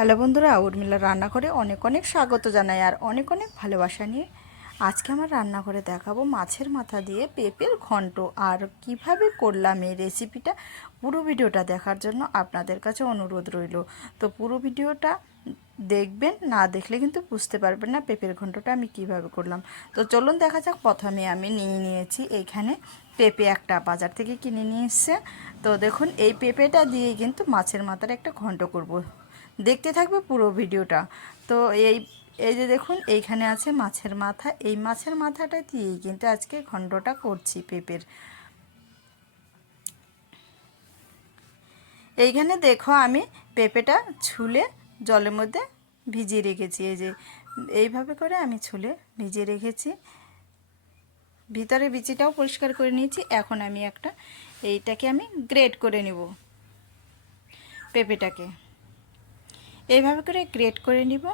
Hello বন্ধুরা, উর্মিলা রান্নাঘরে অনেক অনেক স্বাগত জানাই আর অনেক অনেক ভালোবাসা নিয়ে। আজকে আমার রান্নাঘরে দেখাবো মাছের মাথা দিয়ে পেঁপের ঘন্ট আর কীভাবে করলাম এই রেসিপিটা পুরো ভিডিওটা দেখার জন্য আপনাদের কাছে অনুরোধ রইল। তো পুরো ভিডিওটা দেখবেন, না দেখলে কিন্তু বুঝতে পারবেন না পেঁপের ঘন্টটা আমি কীভাবে করলাম। তো চলুন দেখা যাক, প্রথমে আমি নিয়ে নিয়েছি এইখানে পেঁপে একটা, বাজার থেকে কিনে নিয়ে এসছে। তো দেখুন, এই পেঁপেটা দিয়ে কিন্তু মাছের মাথার একটা ঘন্ট করব। দেখতে থাকবে পুরো ভিডিওটা। তো এই এই যে দেখুন, এইখানে আছে মাছের মাথা। এই মাছের মাথাটা দিয়েই কিন্তু আজকে ঘন্টটা করছি পেঁপের। এইখানে দেখো আমি পেঁপেটা ছুলে জলের মধ্যে ভিজিয়ে রেখেছি। এই যে এইভাবে করে আমি ছুলে ভিজিয়ে রেখেছি। ভিতরে বিচিটাও পরিষ্কার করে নিয়েছি। এখন আমি একটা এইটাকে আমি গ্রেট করে নিব পেঁপেটাকে। এইভাবে করে গ্রেট করে নিব।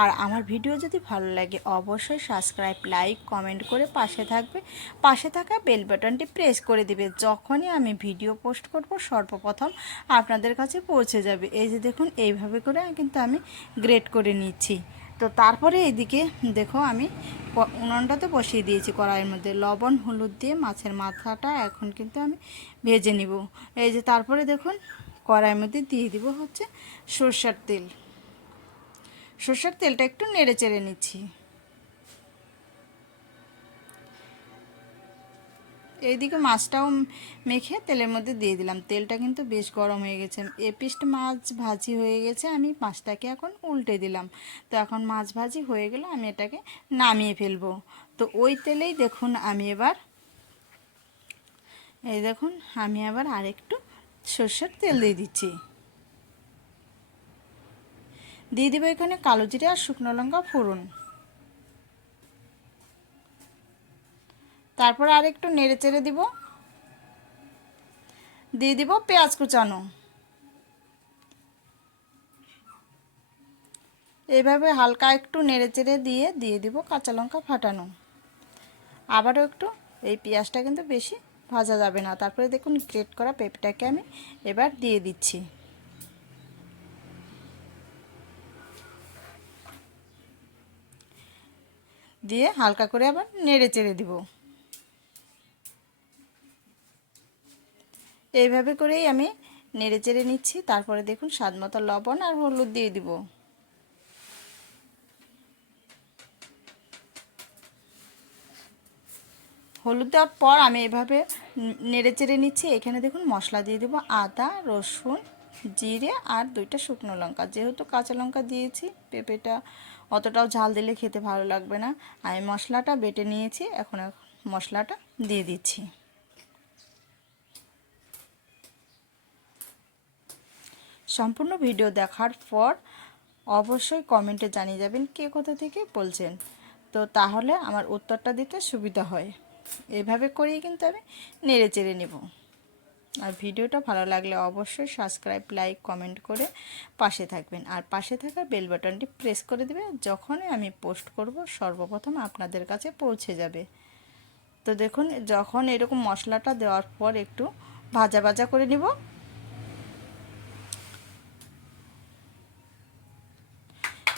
আর আমার ভিডিও যদি ভালো লাগে, অবশ্যই সাবস্ক্রাইব লাইক কমেন্ট করে পাশে থাকবে। পাশে থাকা বেল বাটনটি প্রেস করে দিবে। যখনই আমি ভিডিও পোস্ট করব, সর্বপ্রথম আপনাদের কাছে পৌঁছে যাবে। এই যে দেখুন, এইভাবে করে কিন্তু আমি গ্রেট করে নিচ্ছি। তো তারপরে এদিকে দেখো, আমি উনুনটাতে বসিয়ে দিয়েছি কড়াইয়ের মধ্যে। লবণ, হলুদ দিয়ে মাছের মাথাটা এখন কিন্তু আমি ভেজে নিব। এই যে তারপরে দেখুন, কড়াইয়ের মধ্যে দিয়ে দিব হচ্ছে সর্ষার তেল। সর্ষার তেলটা একটু নেড়ে চেড়ে নিচ্ছি। এইদিকে মাছটাও মেখে তেলের মধ্যে দিয়ে দিলাম। তেলটা কিন্তু বেশ গরম হয়ে গেছে। এ পিসটা মাছ ভাজি হয়ে গেছে, আমি মাছটাকে এখন উল্টে দিলাম। তো এখন মাছ ভাজি হয়ে গেলে আমি এটাকে নামিয়ে ফেলব। তো ওই তেলেই দেখুন আমি এবার, এই দেখুন আমি আবার আরেকটু সর্ষের তেল দিয়ে দিচ্ছি। দিয়ে দেবো এখানে কালো জিরে আর শুকনো লঙ্কা ফোড়ন। তারপর আর একটু নেড়ে চেড়ে দিব। দিয়ে দিব পেঁয়াজ কুচানো। এইভাবে হালকা একটু নেড়ে চেড়ে দিয়ে দিয়ে দিব কাঁচা লঙ্কা ফাটানো। আবারও একটু এই পেঁয়াজটা কিন্তু বেশি ভাজা যাবে না। তারপরে দেখুন গ্রেট করা পেঁপটাকে আমি এবার দিয়ে দিচ্ছি। দিয়ে হালকা করে আবার নেড়ে চেড়ে দিব। এইভাবে করেই আমি নেড়ে চেড়ে নিচ্ছি। তারপরে দেখুন স্বাদ মতো লবণ আর হলুদ দিয়ে দিব। হলুদ দেওয়ার পর আমি এভাবে নেড়ে চেড়ে নিচ্ছি। এখানে দেখুন, মশলা দিয়ে দেবো আদা, রসুন, জিরে আর দুইটা শুকনো লঙ্কা। যেহেতু কাঁচা লঙ্কা দিয়েছি, পেঁপেটা অতটাও ঝাল দিলে খেতে ভালো লাগবে না। আমি মশলাটা বেটে নিয়েছি, এখন মশলাটা দিয়ে দিচ্ছি। সম্পূর্ণ ভিডিও দেখার পর অবশ্যই কমেন্টে জানিয়ে যাবেন কে কোথা থেকে বলছেন। তো তাহলে আমার উত্তরটা দিতে সুবিধা হয়। এভাবে করেই কিন্তু আমি নেড়ে চেড়ে নেব। আর ভিডিওটা ভালো লাগলে অবশ্যই সাবস্ক্রাইব লাইক কমেন্ট করে পাশে থাকবেন। আর পাশে থাকা বেল বাটনটি প্রেস করে দেবে যখনই আমি পোস্ট করব, সর্বপ্রথম আপনাদের কাছে পৌঁছে যাবে। তো দেখুন, যখন এরকম মশলাটা দেওয়ার পর একটু ভাজা ভাজা করে নিব।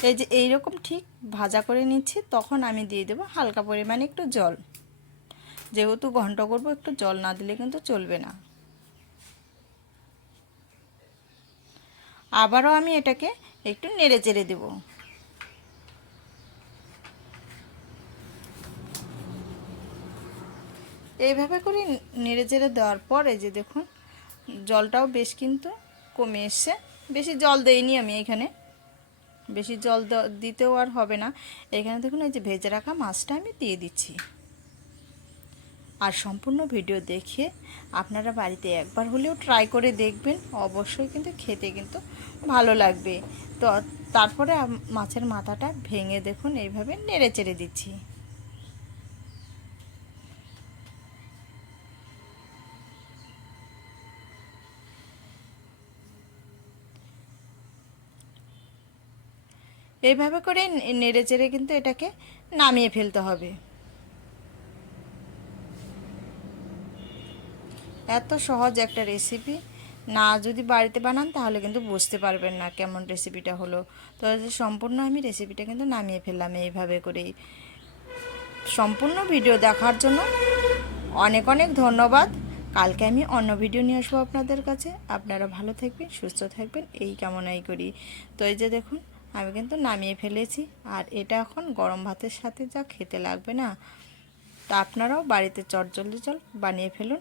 এই যে এইরকম ঠিক ভাজা করে নিচ্ছি, তখন আমি দিয়ে দেবো হালকা পরিমাণে একটু জল। যেহেতু ঘন্ট করব, একটু জল না দিলে কিন্তু চলবে না। আবারও আমি এটাকে একটু নেড়ে চেড়ে দেব। এইভাবে করে নেড়ে চেড়ে দেওয়ার পরে যে দেখুন, জলটাও বেশ কিন্তু কমে এসছে। বেশি জল দেইনি আমি এখানে। বেশি জল দিতেও আর হবে না। এখানে দেখুন এই যে ভেজে রাখা মাছটা আমি দিয়ে দিচ্ছি। আর সম্পূর্ণ ভিডিও দেখে আপনারা বাড়িতে একবার হলেও ট্রাই করে দেখবেন। অবশ্যই কিন্তু খেতে কিন্তু ভালো লাগবে। তো তারপরে মাছের মাথাটা ভেঙে দেখুন, এইভাবে নেড়ে চেড়ে দিচ্ছি। এইভাবে করে নেড়ে চেড়ে কিন্তু এটাকে নামিয়ে ফেলতে হবে। এত সহজ একটা রেসিপি না, যদি বাড়িতে বানান, তাহলে কিন্তু বুঝতে পারবেন না কেমন রেসিপিটা হলো। তো সম্পূর্ণ আমি রেসিপিটা কিন্তু নামিয়ে ফেললাম এইভাবে করেই। সম্পূর্ণ ভিডিও দেখার জন্য অনেক অনেক ধন্যবাদ। কালকে আমি অন্য ভিডিও নিয়ে আসব আপনাদের কাছে। আপনারা ভালো থাকবেন, সুস্থ থাকবেন, এই কামনাই করি। তো এই যে দেখুন, আমি কিন্তু নামিয়ে ফেলেছি। আর এটা এখন গরম ভাতের সাথে যা খেতে লাগবে না, তা আপনারাও বাড়িতে চটজলদি চল বানিয়ে ফেলুন।